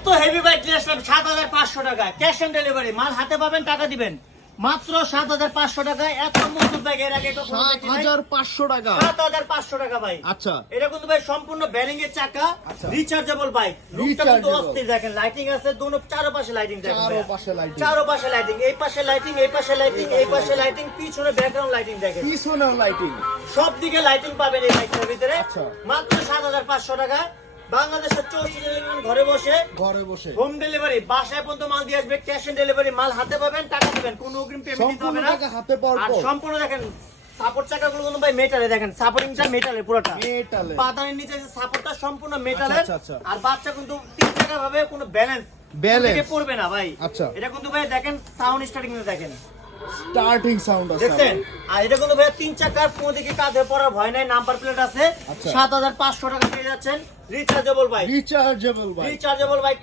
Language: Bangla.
এত হেভি বাইক নিয়ে আসলাম 7500 টাকায়, ক্যাশ অন ডেলিভারি। মাল হাতে পাবেন, টাকা দিবেন। মাত্র 7500 টাকায় এত মজবুত বাইক এর আগে কখনো দেখি নাই। 7500 টাকা। 7500 টাকা ভাই। আচ্ছা, এটা কিন্তু ভাই সম্পূর্ণ ব্যারিং এর চাকা, রিচার্জেবল বাইক। লুকটা কিন্তু অস্থির, দেখেন লাইটিং আছে দোনো চারপাশে লাইটিং, দেখেন চারপাশে লাইটিং, চারপাশে লাইটিং, এই পাশে লাইটিং, এই পাশে লাইটিং, এই পাশে লাইটিং, পিছনে ব্যাকগ্রাউন্ড লাইটিং, দেখেন পিছনেও লাইটিং, সব দিকে লাইটিং পাবেন এই বাইকটার ভিতরে। আচ্ছা। মাত্র 7500 টাকা। বাংলাদেশের 64 জেলায় ঘরে বসে হোম ডেলিভারি, বাসায় পর্যন্ত মাল দিয়ে আসবে। ক্যাশ অন ডেলিভারি, মাল হাতে পাবেন, টাকা দিবেন, কোনো অগ্রিম পেমেন্ট দিতে হবে না। হাতে পাওয়ার আর পর সম্পূর্ণ দেখেন সাপোর্ট চাকাগুলো কিন্তু ভাই মেটালে, দেখেন সাপোর্টিংটা মেটালে, পুরোটা মেটালে, পাতানের নিচে যে সাপোর্টটা সম্পূর্ণ মেটালের। আচ্ছা, আচ্ছা। আর বাচ্চা কিন্তু তিন চাকা ভাবে কোনো ব্যালেন্স পড়বে না ভাই। আচ্ছা, এটা কিন্তু ভাই দেখেন সাউন্ড স্টার্টিং দেখেন, স্টার্টিং সাউন্ড আছে দেখছেন। আর এটা কিন্তু ভাই তিন চাকার, কোনো দিকে কাঁধে পড়ার ভয় নাই, নাম্বার প্লেট আছে। 7500 টাকা পেয়ে যাচ্ছেন rechargeable bike. Rechargeable bike. Rechargeable bike